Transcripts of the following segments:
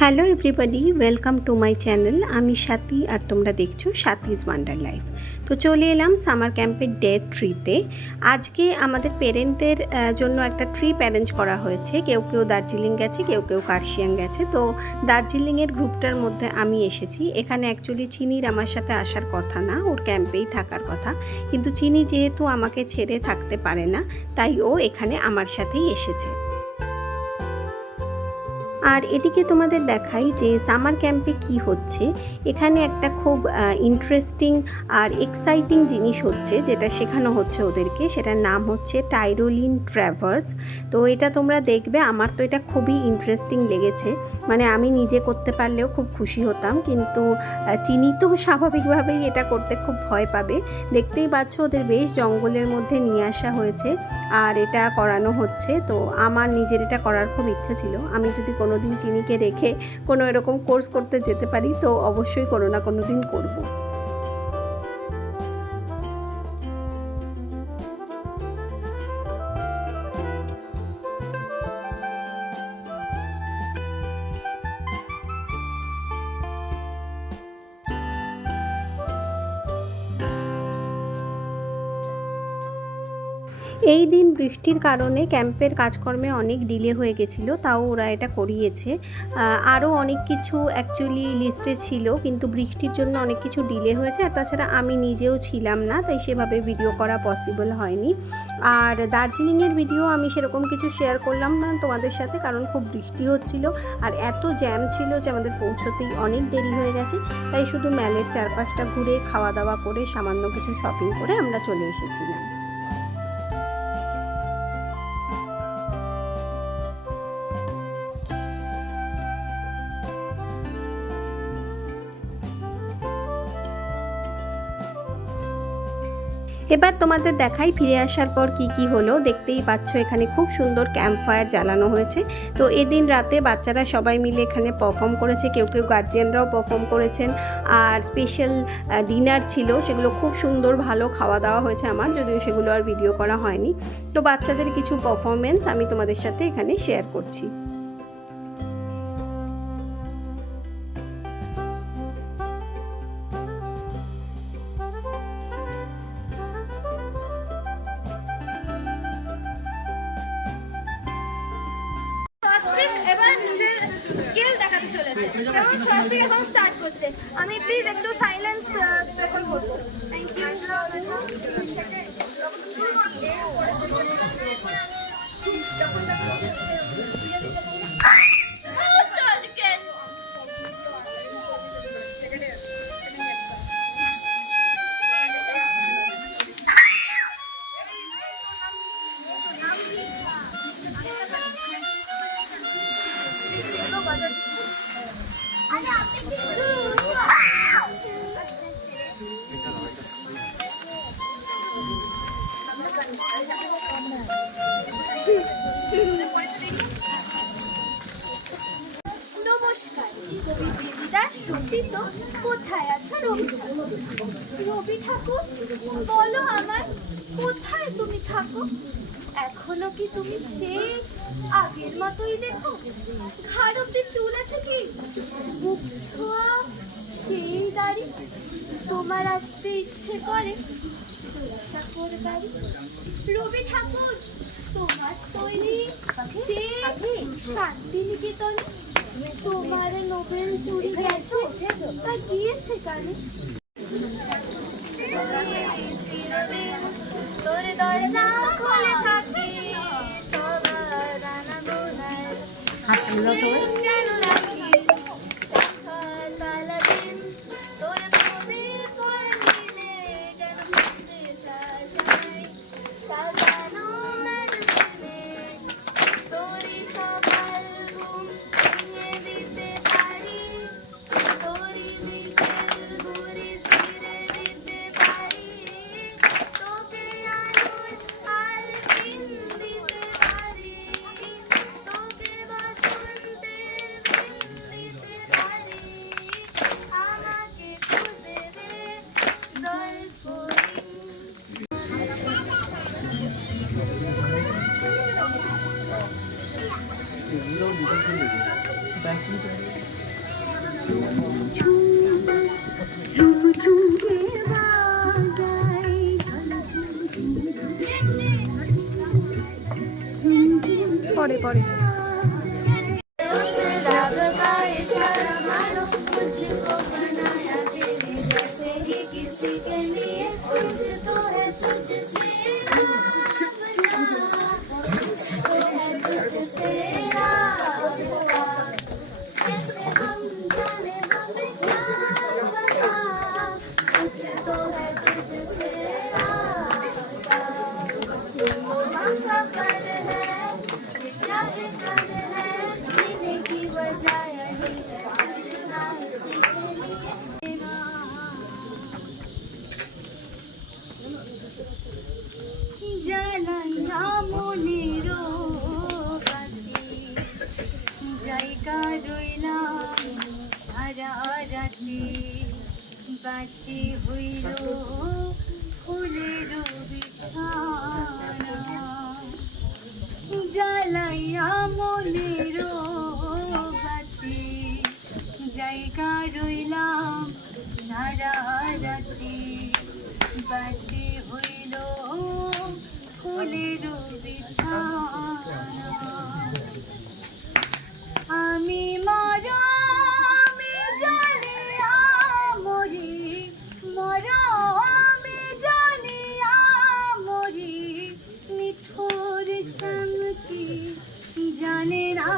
Hello everybody, welcome to my channel. আমি স্বাতী আর তোমরা দেখছো স্বাতীজ ওয়ান্ডার লাইফ। তো চলে এলাম সামার ক্যাম্পের ডে 3-তে। আজকে আমাদের পেরেন্টদের জন্য একটা ট্রিপ অ্যারেঞ্জ করা হয়েছে। কেউ কেউ দার্জিলিং গেছে, কেউ কেউ কার্শিয়াং গেছে। তো দার্জিলিংয়ের গ্রুপটার মধ্যে আমি এসেছি। এখানে অ্যাকচুয়ালি চিনির আমার সাথে আসার কথা না, ওর ক্যাম্পেই থাকার কথা, কিন্তু চিনি যেহেতু আমাকে ছেড়ে থাকতে পারে না, তাই ও এখানে আমার সাথেই এসেছে। আর এদিকে তোমাদের দেখাই যে সামার ক্যাম্পে কি হচ্ছে। এখানে একটা খুব ইন্টারেস্টিং আর এক্সাইটিং জিনিস হচ্ছে, যেটা শেখানো হচ্ছে ওদেরকে। সেটার নাম হচ্ছে টাইরোলিন ট্র্যাভার্স। তো এটা তোমরা দেখবে। আমার তো এটা খুবই ইন্টারেস্টিং লেগেছে, মানে আমি নিজে করতে পারলেও খুব খুশি হতাম, কিন্তু চিনি তো স্বাভাবিকভাবেই এটা করতে খুব ভয় পাবে। দেখতেই পাচ্ছ ওদের বেশ জঙ্গলের মধ্যে নিয়ে আসা হয়েছে আর এটা করানো হচ্ছে। তো আমার নিজের এটা করার খুব ইচ্ছা ছিল। আমি যদি কোনো দিন চিনিকে রেখে কোনো এরকম কোর্স করতে যেতে পারি তো অবশ্যই কোনো না কোনো দিন করব। এই দিন বৃষ্টির কারণে ক্যাম্পের কাজকর্মে অনেক ডিলে হয়ে গেছিলো, তাও ওরা এটা করিয়েছে। আরও অনেক কিছু অ্যাকচুয়ালি লিস্টে ছিল, কিন্তু বৃষ্টির জন্য অনেক কিছু ডিলে হয়েছে। আর তাছাড়া আমি নিজেও ছিলাম না, তাই সেভাবে ভিডিও করা পসিবল হয়নি। আর দার্জিলিংয়ের ভিডিও আমি সেরকম কিছু শেয়ার করলাম না তোমাদের সাথে, কারণ খুব বৃষ্টি হচ্ছিল আর এত জ্যাম ছিল যে আমাদের পৌঁছতেই অনেক দেরি হয়ে গেছে। তাই শুধু ম্যালের চারপাশটা ঘুরে খাওয়া দাওয়া করে সামান্য কিছু শপিং করে আমরা চলে এসেছিলাম। এবার তোমাদের দেখাই ফিরে আসার পর কি কি হলো। দেখতেই পাচ্ছ এখানে খুব সুন্দর ক্যাম্প ফায়ার জ্বালানো হয়েছে। তো এদিন রাতে বাচ্চারা সবাই মিলে এখানে পারফর্ম করেছে, কেউ কেউ গার্জিয়ানরাও পারফর্ম করেছেন। আর স্পেশাল ডিনার ছিল, সেগুলো খুব সুন্দর ভালো খাওয়া দাওয়া হয়েছে। আমার যদিও সেগুলো আর ভিডিও করা হয়নি। তো বাচ্চাদের কিছু পারফরমেন্স আমি তোমাদের সাথে এখানে শেয়ার করছি। এখন স্টার্ট করছে। আমি প্লিজ একটু সাইলেন্স প্রেফার করব। Thank you. নমস্কার। কবি বেদিদাস রচিত কোথায় আছো রবি ঠাকুর। রবি ঠাকুর, বলো আমায় কোথায় তুমি থাকো। এখনো কি তুমি সেই আগের মতোই লেখো। ঘাড় অব্দি চুল আছে কি, মুখ ছোঁয়া সেই দাড়ি। তোমার আসতে ইচ্ছে করে জোড়াসাঁকোর বাড়ি। রবি ঠাকুর, তোমার তৈরি সে শান্তিনিকেতনে। তোমার নোবেল চুরি গেছে তা গিয়েছে কানে। তোর দরজা খোলে থাকে সবার আনাগোনায়। কেন রাখিস সকাল বেলা দিন, তোর ছবির পর মিলে কেন বুঝতে চাস আমায়। সাজানো ম্যাগাজিনে তোরই সকাল ঘুম ভেঙে দিতে পারি। তোরই বিকেল ঘুরে ফিরে দিতে পারি। তোকে আলোর আর দিন দিতে পারি। তোকে বসন্তের দিন দিতে পারি। আমাকে খুঁজে দে জলপরি। That's পরে পরে জ্বালাইয়া মনের বাতি, জায়গা রইলাম সারা রাতি, বাসি হইল ফুলের বিছানা। জ্বালাইয়া মনের বাতি, জায়গা রইলাম সারা রাতি, বাসি হইল ফুলের বিছানা। আমি মরমে জ্বালিয়া মরি, মরমে জ্বালিয়া মরি, নিঠুর শান্তি জানে না।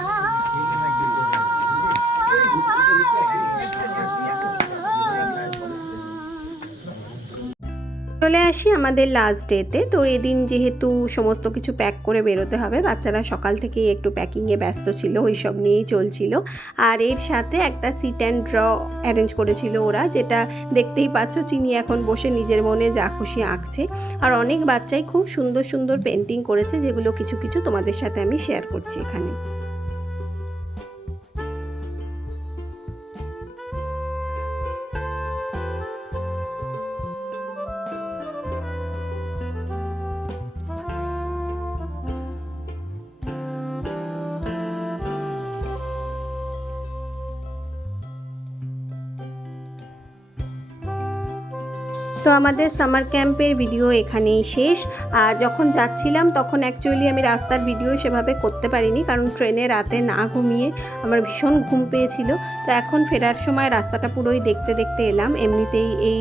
চলে আসি আমাদের লাস্ট ডেতে। তো এদিন যেহেতু সমস্ত কিছু প্যাক করে বেরোতে হবে, বাচ্চারা সকাল থেকেই একটু প্যাকিংয়ে ব্যস্ত ছিল, ওই সব নিয়েই চলছিল। আর এর সাথে একটা সিট অ্যান্ড ড্র অ্যারেঞ্জ করেছিল ওরা, যেটা দেখতেই পাচ্ছ চিনি এখন বসে নিজের মনে যা খুশি আঁকছে। আর অনেক বাচ্চাই খুব সুন্দর সুন্দর পেন্টিং করেছে, যেগুলো কিছু কিছু তোমাদের সাথে আমি শেয়ার করছি এখানে। তো আমাদের সামার ক্যাম্পের ভিডিও এখানেই শেষ। আর যখন যাচ্ছিলাম তখন অ্যাকচুয়ালি আমি রাস্তার ভিডিও সেভাবে করতে পারিনি, কারণ ট্রেনে রাতে না ঘুমিয়ে আমার ভীষণ ঘুম পেয়েছিল। তো এখন ফেরার সময় রাস্তাটা পুরোই দেখতে দেখতে এলাম। এমনিতেই এই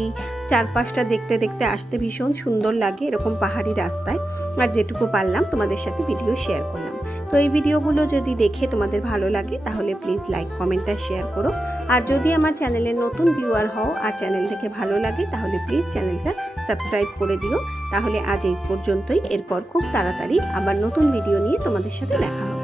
চারপাশটা দেখতে দেখতে আসতে ভীষণ সুন্দর লাগে এরকম পাহাড়ি রাস্তায়। আর যেটুকু পারলাম তোমাদের সাথে ভিডিও শেয়ার করলাম। তো এই ভিডিওগুলো যদি দেখে তোমাদের ভালো লাগে তাহলে প্লিজ লাইক, কমেন্ট আর শেয়ার করো। আর যদি আমার চ্যানেলের নতুন ভিউয়ার হও আর চ্যানেল থেকে ভালো লাগে তাহলে প্লিজ চ্যানেলটা সাবস্ক্রাইব করে দিও। তাহলে আজ এই পর্যন্তই। এরপর খুব তাড়াতাড়ি আবার নতুন ভিডিও নিয়ে তোমাদের সাথে দেখা হবে।